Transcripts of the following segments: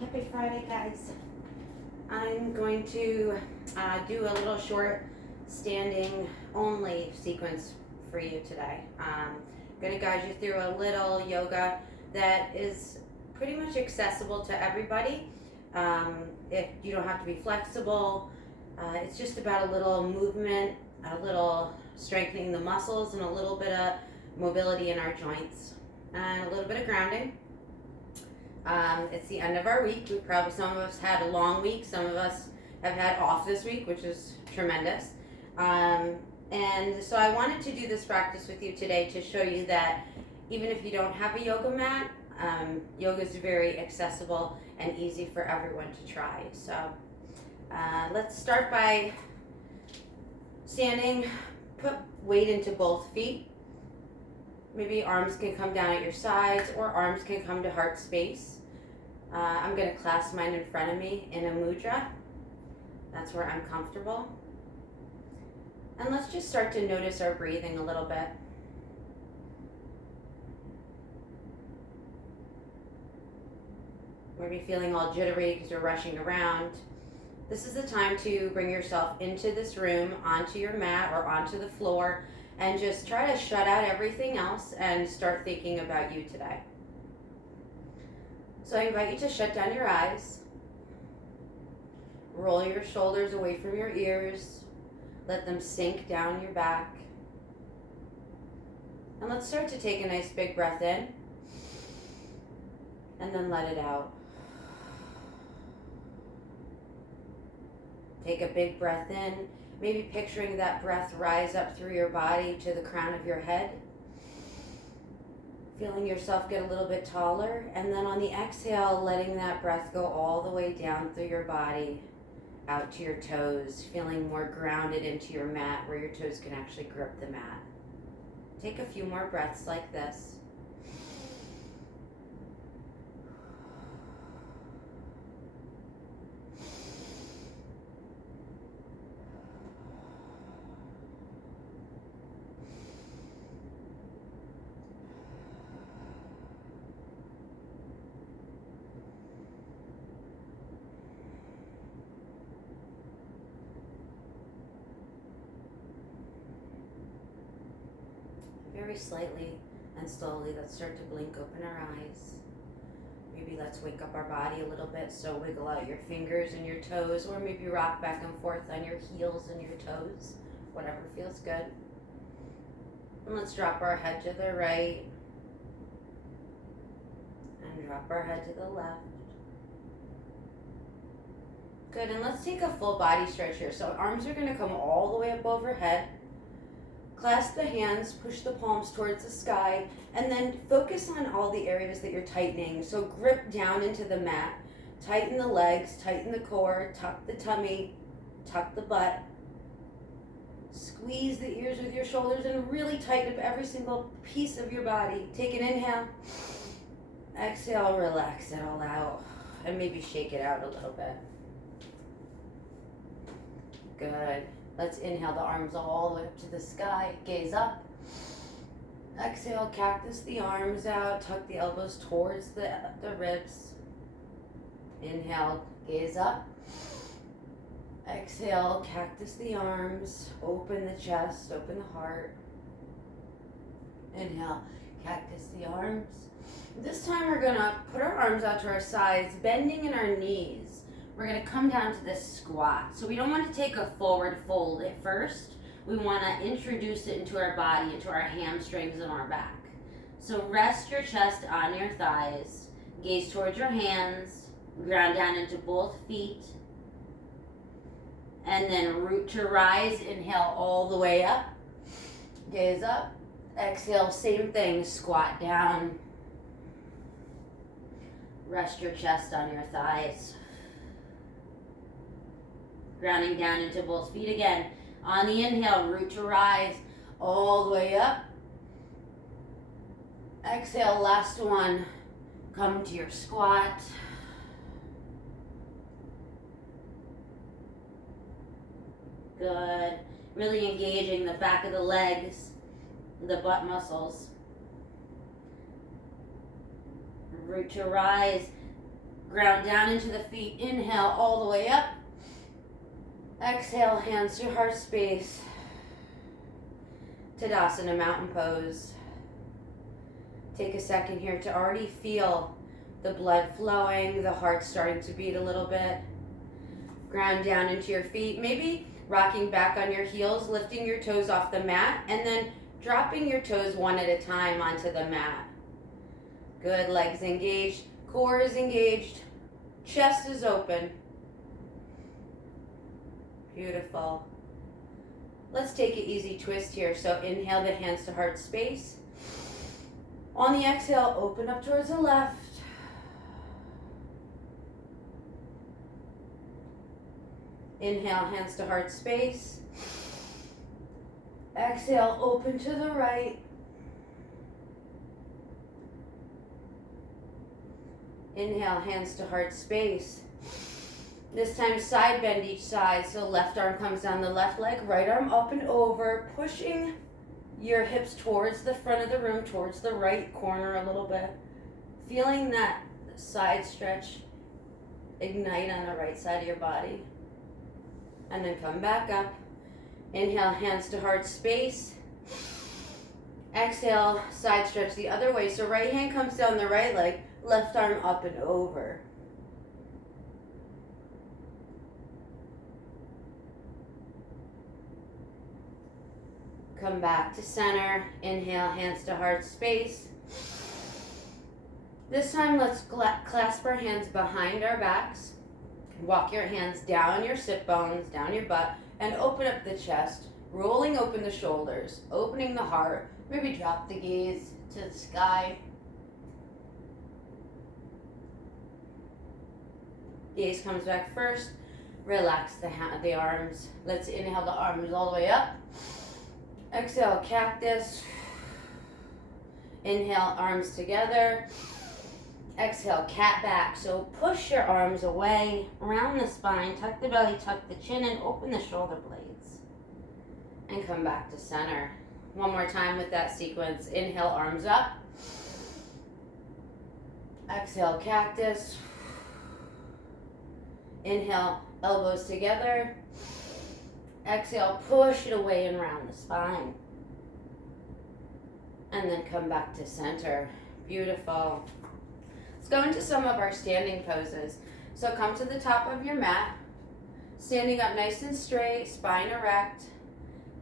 Happy Friday, guys. I'm going to do a little short standing only sequence for you today. I'm going to guide you through a little yoga that is pretty much accessible to everybody. If you don't have to be flexible, it's just about a little movement, a little strengthening the muscles, and a little bit of mobility in our joints, and a little bit of grounding. It's the end of our week. Some of us had a long week. Some of us have had off this week, which is tremendous. And so I wanted to do this practice with you today to show you that even if you don't have a yoga mat, yoga is very accessible and easy for everyone to try. So let's start by standing. Put weight into both feet. Maybe arms can come down at your sides, or arms can come to heart space. I'm going to clasp mine in front of me in a mudra. That's where I'm comfortable. And let's just start to notice our breathing a little bit. Maybe feeling all jittery because you're rushing around. This is the time to bring yourself into this room, onto your mat or onto the floor, and just try to shut out everything else and start thinking about you today. So I invite you to shut down your eyes. Roll your shoulders away from your ears. Let them sink down your back. And let's start to take a nice big breath in. And then let it out. Take a big breath in. Maybe picturing that breath rise up through your body to the crown of your head. Feeling yourself get a little bit taller. And then on the exhale, letting that breath go all the way down through your body, out to your toes. Feeling more grounded into your mat where your toes can actually grip the mat. Take a few more breaths like this. Very slightly and slowly, let's start to blink open our eyes. Maybe let's wake up our body a little bit, so wiggle out your fingers and your toes, or maybe rock back and forth on your heels and your toes, whatever feels good. And let's drop our head to the right and drop our head to the left. Good, and let's take a full body stretch here. So arms are going to come all the way up overhead. Clasp the hands, push the palms towards the sky, and then focus on all the areas that you're tightening. So grip down into the mat, tighten the legs, tighten the core, tuck the tummy, tuck the butt. Squeeze the ears with your shoulders and really tighten up every single piece of your body. Take an inhale, exhale, relax it all out, and maybe shake it out a little bit. Good. Let's inhale the arms all the way up to the sky. Gaze up. Exhale, cactus the arms out. Tuck the elbows towards the ribs. Inhale, gaze up. Exhale, cactus the arms. Open the chest, open the heart. Inhale, cactus the arms. This time we're going to put our arms out to our sides, bending in our knees. We're going to come down to this squat. So we don't want to take a forward fold at first. We want to introduce it into our body, into our hamstrings and our back. So rest your chest on your thighs. Gaze towards your hands. Ground down into both feet. And then root to rise. Inhale all the way up. Gaze up. Exhale, same thing. Squat down. Rest your chest on your thighs. Grounding down into both feet again. On the inhale, root to rise all the way up. Exhale, last one. Come to your squat. Good. Really engaging the back of the legs, the butt muscles. Root to rise. Ground down into the feet. Inhale all the way up. Exhale, hands to heart space. Tadasana, mountain pose. Take a second here to already feel the blood flowing, the heart starting to beat a little bit. Ground down into your feet, maybe rocking back on your heels, lifting your toes off the mat, and then dropping your toes one at a time onto the mat. Good, legs engaged, core is engaged, chest is open. Beautiful. Let's take an easy twist here. So inhale the hands to heart space. On the exhale, open up towards the left. Inhale, hands to heart space. Exhale, open to the right. Inhale, hands to heart space. This time side bend each side, so left arm comes down the left leg, right arm up and over, pushing your hips towards the front of the room, towards the right corner a little bit. Feeling that side stretch ignite on the right side of your body. And then come back up. Inhale, hands to heart space. Exhale, side stretch the other way. So right hand comes down the right leg, left arm up and over. Come back to center. Inhale, hands to heart space. This time let's clasp our hands behind our backs. Walk your hands down your sit bones, down your butt, and open up the chest, rolling open the shoulders, opening the heart. Maybe drop the gaze to the sky. Gaze comes back first. Relax the arms. Let's inhale the arms all the way up. Exhale, cactus. Inhale, arms together. Exhale, cat back. So push your arms away, around the spine, tuck the belly, tuck the chin, and open the shoulder blades. And come back to center. One more time with that sequence. Inhale, arms up. Exhale, cactus. Inhale, elbows together. Exhale, push it away and round the spine. And then come back to center. Beautiful. Let's go into some of our standing poses. So come to the top of your mat, standing up nice and straight, spine erect,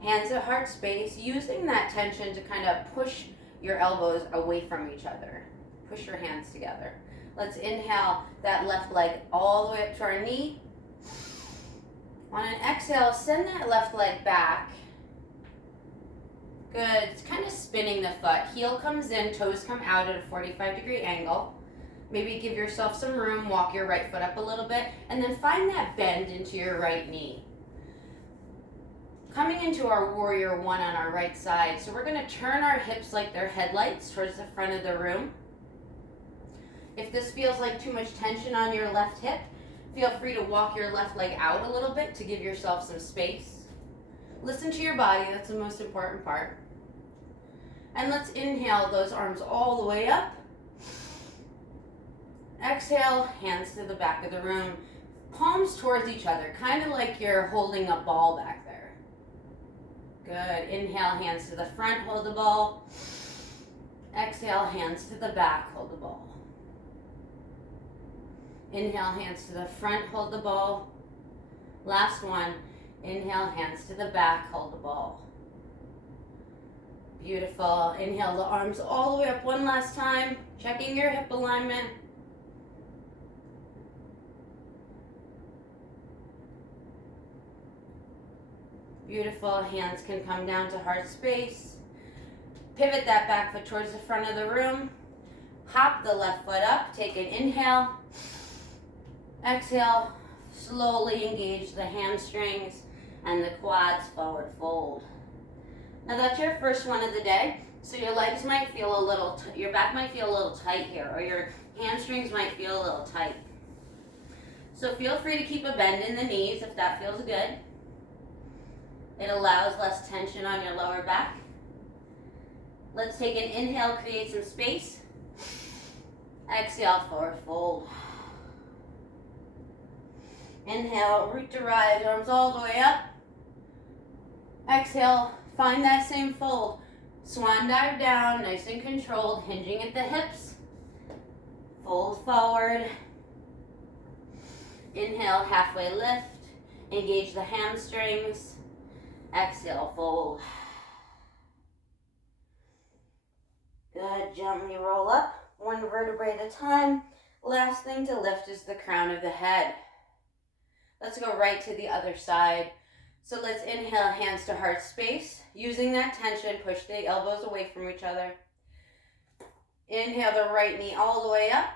hands at heart space, using that tension to kind of push your elbows away from each other. Push your hands together. Let's inhale that left leg all the way up to our knee. On an exhale, send that left leg back. Good. It's kind of spinning the foot. Heel comes in, toes come out at a 45-degree angle. Maybe give yourself some room, walk your right foot up a little bit, and then find that bend into your right knee. Coming into our warrior one on our right side. So we're going to turn our hips like they're headlights towards the front of the room. If this feels like too much tension on your left hip, feel free to walk your left leg out a little bit to give yourself some space. Listen to your body, that's the most important part. And let's inhale those arms all the way up. Exhale, hands to the back of the room. Palms towards each other, kind of like you're holding a ball back there. Good. Inhale, hands to the front, hold the ball. Exhale, hands to the back, hold the ball. Inhale, hands to the front, hold the ball. Last one. Inhale, hands to the back, hold the ball. Beautiful. Inhale the arms all the way up one last time, checking your hip alignment. Beautiful. Hands can come down to heart space. Pivot that back foot towards the front of the room. Hop the left foot up. Take an inhale. Exhale. Slowly engage the hamstrings and the quads, forward fold. Now that's your first one of the day. So your legs might feel a little, your back might feel a little tight here, or your hamstrings might feel a little tight. So feel free to keep a bend in the knees if that feels good. It allows less tension on your lower back. Let's take an inhale, create some space. Exhale, forward fold. Inhale, root to rise, arms all the way up. Exhale, find that same fold. Swan dive down, nice and controlled, hinging at the hips. Fold forward. Inhale, halfway lift. Engage the hamstrings. Exhale, fold. Good, gently roll up, one vertebrae at a time. Last thing to lift is the crown of the head. Let's go right to the other side. So let's inhale, hands to heart space. Using that tension, push the elbows away from each other. Inhale the right knee all the way up.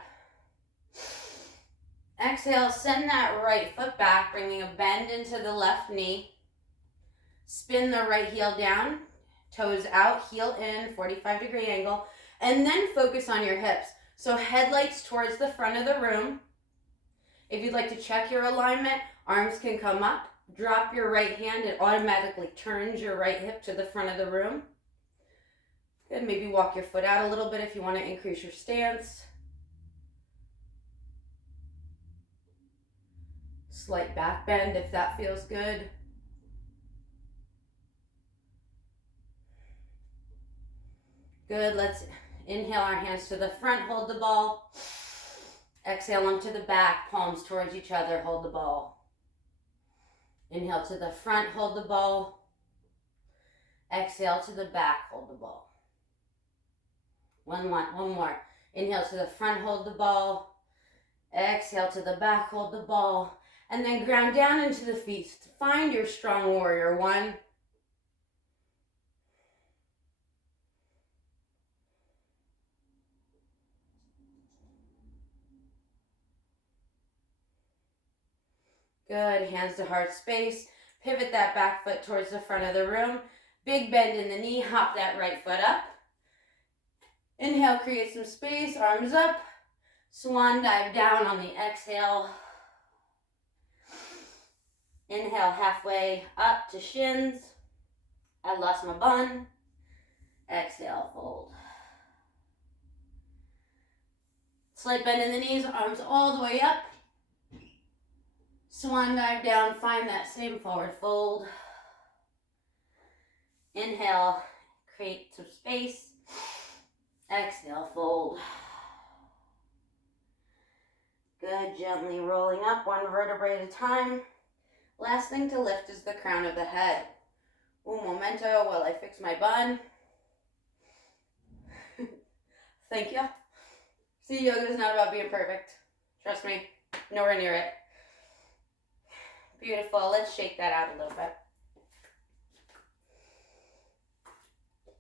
Exhale, send that right foot back, bringing a bend into the left knee. Spin the right heel down, toes out, heel in, 45-degree angle, and then focus on your hips. So headlights towards the front of the room. If you'd like to check your alignment, arms can come up. Drop your right hand, it automatically turns your right hip to the front of the room. Good, maybe walk your foot out a little bit if you want to increase your stance. Slight back bend if that feels good. Good, let's inhale our hands to the front, hold the ball. Exhale onto the back, palms towards each other, hold the ball. Inhale to the front, hold the ball. Exhale to the back, hold the ball. One more. Inhale to the front, hold the ball. Exhale to the back, hold the ball. And then ground down into the feet. Find your strong warrior. 1. Good, hands to heart space. Pivot that back foot towards the front of the room. Big bend in the knee, hop that right foot up. Inhale, create some space, arms up. Swan dive down on the exhale. Inhale, halfway up to shins. I lost my bun. Exhale, fold. Slight bend in the knees, arms all the way up. Swan dive down, find that same forward fold. Inhale, create some space. Exhale, fold. Good, gently rolling up, one vertebrae at a time. Last thing to lift is the crown of the head. Un momento while I fix my bun. Thank you. See, yoga is not about being perfect. Trust me, nowhere near it. Beautiful. Let's shake that out a little bit.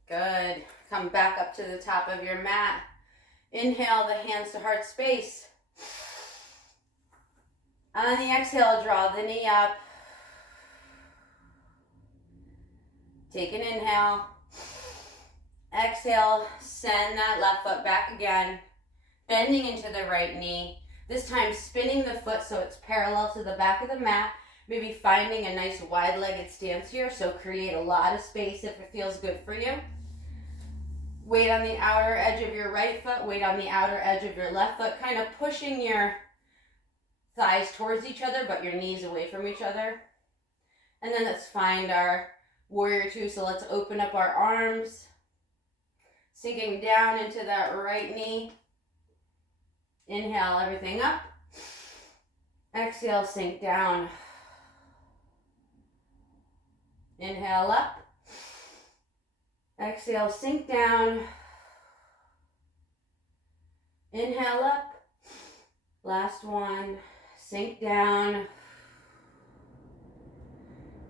Good. Come back up to the top of your mat. Inhale the hands to heart space. On the exhale, draw the knee up. Take an inhale. Exhale, send that left foot back again. Bending into the right knee. This time spinning the foot so it's parallel to the back of the mat. Maybe finding a nice wide-legged stance here, so create a lot of space if it feels good for you. Weight on the outer edge of your right foot, weight on the outer edge of your left foot, kind of pushing your thighs towards each other, but your knees away from each other. And then let's find our warrior 2, so let's open up our arms, sinking down into that right knee. Inhale everything up. Exhale, sink down. Inhale up. Exhale, sink down. Inhale up. Last one. Sink down.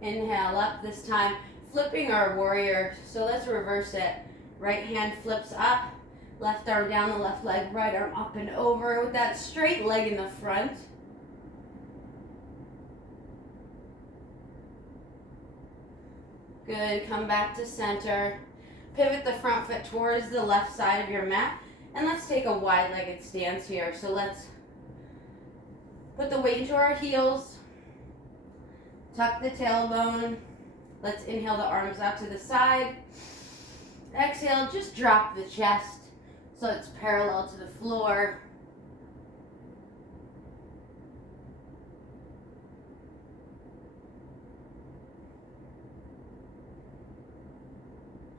Inhale up this time. Flipping our warrior. So let's reverse it. Right hand flips up. Left arm down the left leg. Right arm up and over with that straight leg in the front. Good, come back to center. Pivot the front foot towards the left side of your mat. And let's take a wide-legged stance here. So let's put the weight into our heels. Tuck the tailbone. Let's inhale the arms out to the side. Exhale, just drop the chest so it's parallel to the floor.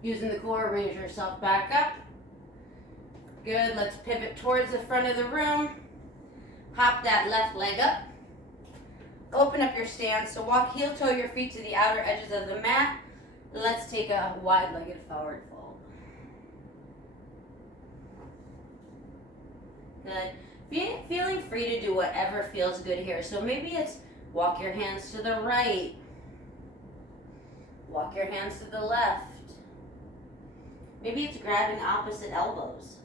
Using the core, raise yourself back up. Good, let's pivot towards the front of the room. Hop that left leg up. Open up your stance, so walk heel toe your feet to the outer edges of the mat. Let's take a wide-legged forward fold. Good. Feeling free to do whatever feels good here. So maybe it's walk your hands to the right. Walk your hands to the left. Maybe it's grabbing opposite elbows.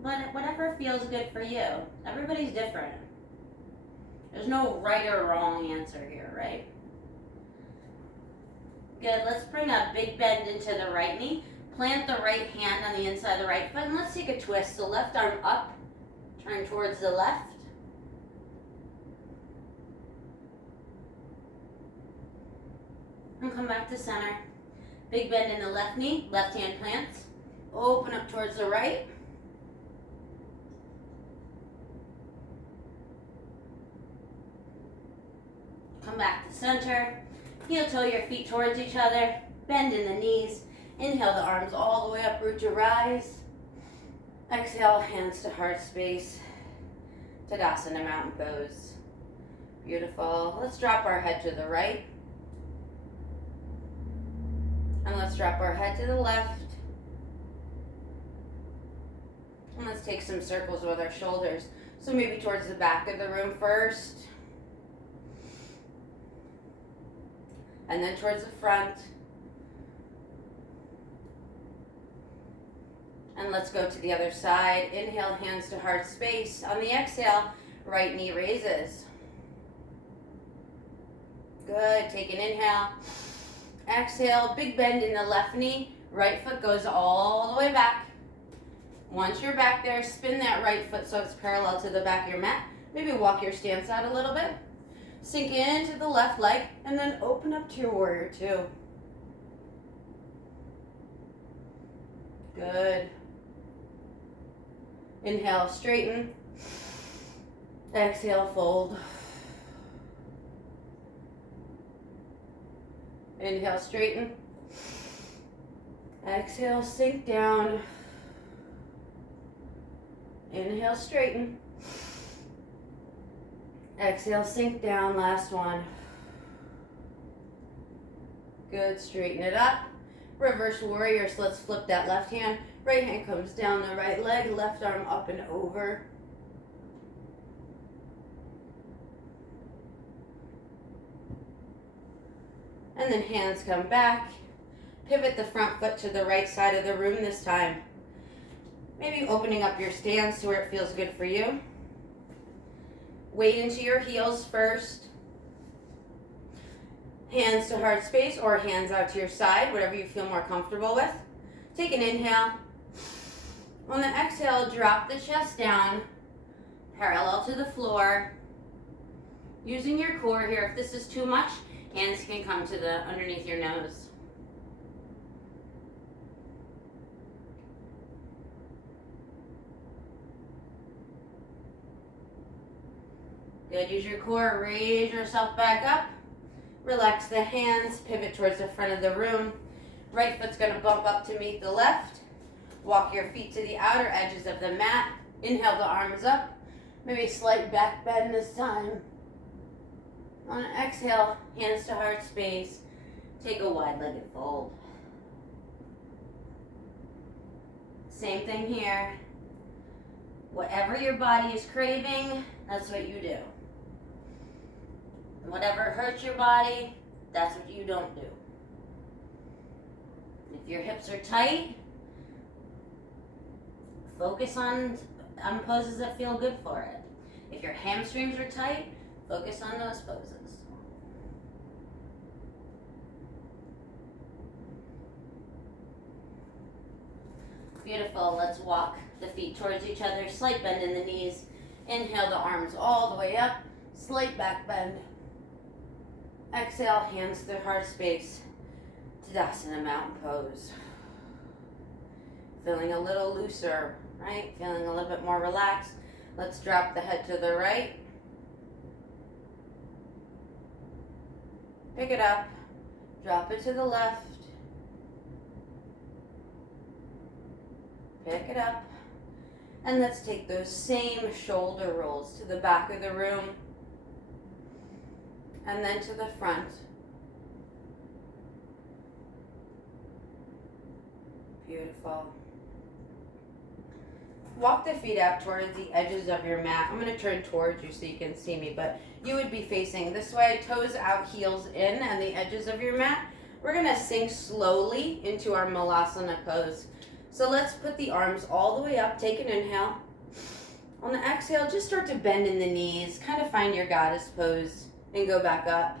But whatever feels good for you. Everybody's different. There's no right or wrong answer here, right? Good, let's bring a big bend into the right knee. Plant the right hand on the inside of the right foot, and let's take a twist. So left arm up, turn towards the left. And come back to center. Big bend in the left knee, left hand plants. Open up towards the right. Come back to center. Heel toe your feet towards each other. Bend in the knees. Inhale the arms all the way up, root to rise. Exhale, hands to heart space. Tadasana, mountain pose. Beautiful. Let's drop our head to the right. And let's drop our head to the left. And let's take some circles with our shoulders. So maybe towards the back of the room first. And then towards the front. And let's go to the other side. Inhale, hands to heart space. On the exhale, right knee raises. Good, take an inhale. Exhale, big bend in the left knee. Right foot goes all the way back. Once you're back there, spin that right foot so it's parallel to the back of your mat. Maybe walk your stance out a little bit. Sink into the left leg, and then open up to your warrior two. Good. Inhale, straighten. Exhale, fold. Inhale, straighten. Exhale, sink down. Inhale, straighten. Exhale, sink down, last one. Good, straighten it up. Reverse warrior, so let's flip that left hand. Right hand comes down the right leg, left arm up and over. And then hands come back. Pivot the front foot to the right side of the room this time. Maybe opening up your stance to where it feels good for you. Weight into your heels first. Hands to heart space or hands out to your side, whatever you feel more comfortable with. Take an inhale. On the exhale, drop the chest down, parallel to the floor. Using your core here, if this is too much, hands can come to the underneath your nose. Good, use your core, raise yourself back up. Relax the hands, pivot towards the front of the room. Right foot's gonna bump up to meet the left. Walk your feet to the outer edges of the mat. Inhale the arms up. Maybe slight back bend this time. On an exhale, hands to heart space. Take a wide-legged fold. Same thing here. Whatever your body is craving, that's what you do. Whatever hurts your body, that's what you don't do. If your hips are tight, focus on poses that feel good for it. If your hamstrings are tight, focus on those poses. Beautiful. Let's walk the feet towards each other. Slight bend in the knees. Inhale the arms all the way up. Slight back bend. Exhale, hands to heart space. Tadasana, mountain pose. Feeling a little looser, right? Feeling a little bit more relaxed. Let's drop the head to the right. Pick it up, drop it to the left, pick it up, and let's take those same shoulder rolls to the back of the room and then to the front. Beautiful. Walk the feet out towards the edges of your mat. I'm going to turn towards you so you can see me, but you would be facing this way, toes out, heels in, and the edges of your mat. We're going to sink slowly into our malasana pose. So let's put the arms all the way up. Take an inhale. On the exhale, just start to bend in the knees. Kind of find your goddess pose and go back up.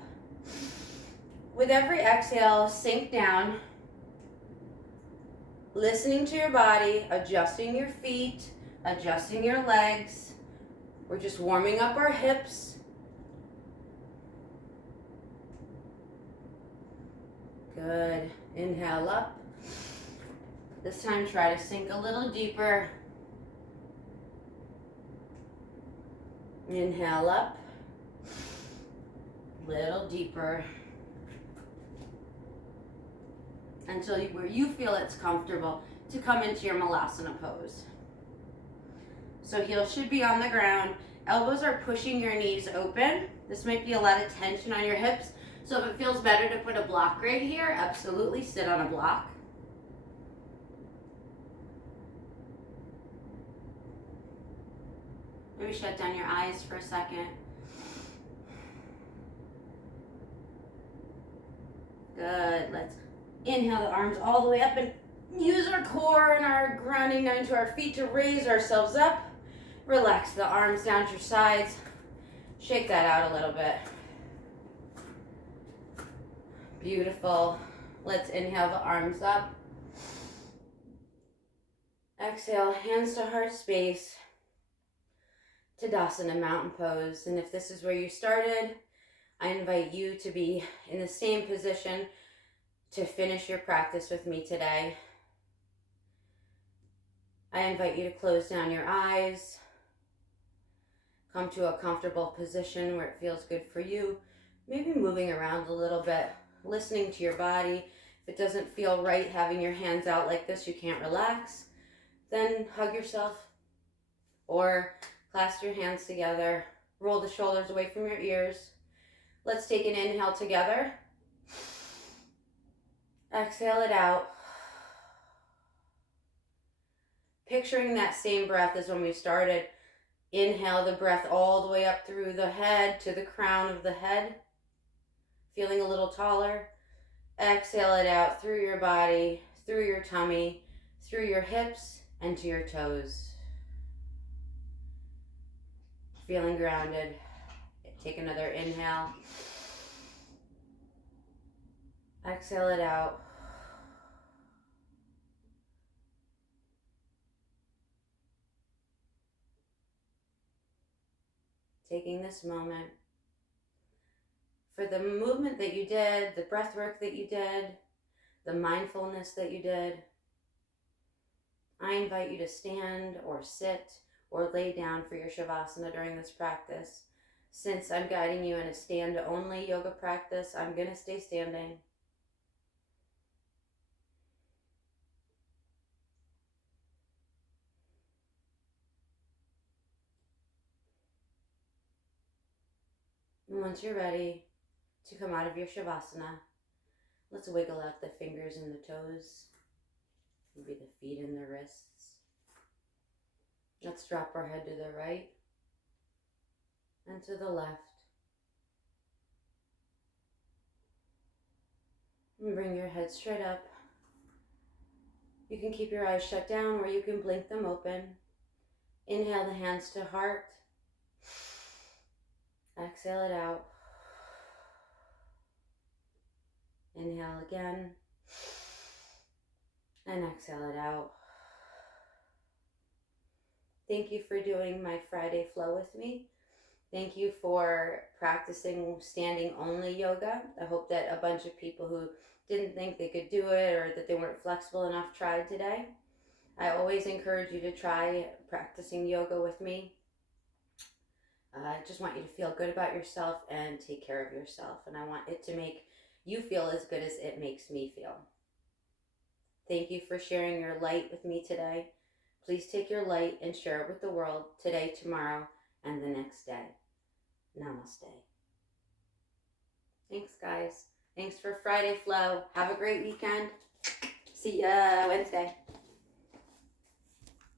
With every exhale, sink down. Listening to your body, adjusting your feet, adjusting your legs. We're just warming up our hips. Good. Inhale up. This time try to sink a little deeper. Inhale up. Little deeper. Until where you feel it's comfortable to come into your malasana pose. So heels should be on the ground. Elbows are pushing your knees open. This might be a lot of tension on your hips. So if it feels better to put a block right here, absolutely sit on a block. Maybe shut down your eyes for a second. Good. Let's inhale the arms all the way up and use our core and our grounding down to our feet to raise ourselves up. Relax the arms down to your sides. Shake that out a little bit. Beautiful. Let's inhale the arms up. Exhale, hands to heart space. Tadasana mountain pose. And if this is where you started, I invite you to be in the same position to finish your practice with me today. I invite you to close down your eyes. Come to a comfortable position where it feels good for you. Maybe moving around a little bit, listening to your body. If it doesn't feel right having your hands out like this, you can't relax, then hug yourself or clasp your hands together. Roll the shoulders away from your ears. Let's take an inhale together. Exhale it out. Picturing that same breath as when we started. Inhale the breath all the way up through the head to the crown of the head. Feeling a little taller. Exhale it out through your body, through your tummy, through your hips, and to your toes. Feeling grounded. Take another inhale. Exhale it out. Taking this moment for the movement that you did, the breath work that you did, the mindfulness that you did. I invite you to stand or sit or lay down for your Shavasana during this practice. Since I'm guiding you in a stand-only yoga practice, I'm going to stay standing. And once you're ready to come out of your Shavasana, let's wiggle out the fingers and the toes, maybe the feet and the wrists. Let's drop our head to the right and to the left. And bring your head straight up. You can keep your eyes shut down or you can blink them open. Inhale the hands to heart. Exhale it out. Inhale again. And exhale it out. Thank you for doing my Friday flow with me. Thank you for practicing standing only yoga. I hope that a bunch of people who didn't think they could do it or that they weren't flexible enough tried today. I always encourage you to try practicing yoga with me. I just want you to feel good about yourself and take care of yourself. And I want it to make you feel as good as it makes me feel. Thank you for sharing your light with me today. Please take your light and share it with the world today, tomorrow, and the next day. Namaste. Thanks, guys. Thanks for Friday Flow. Have a great weekend. See ya Wednesday.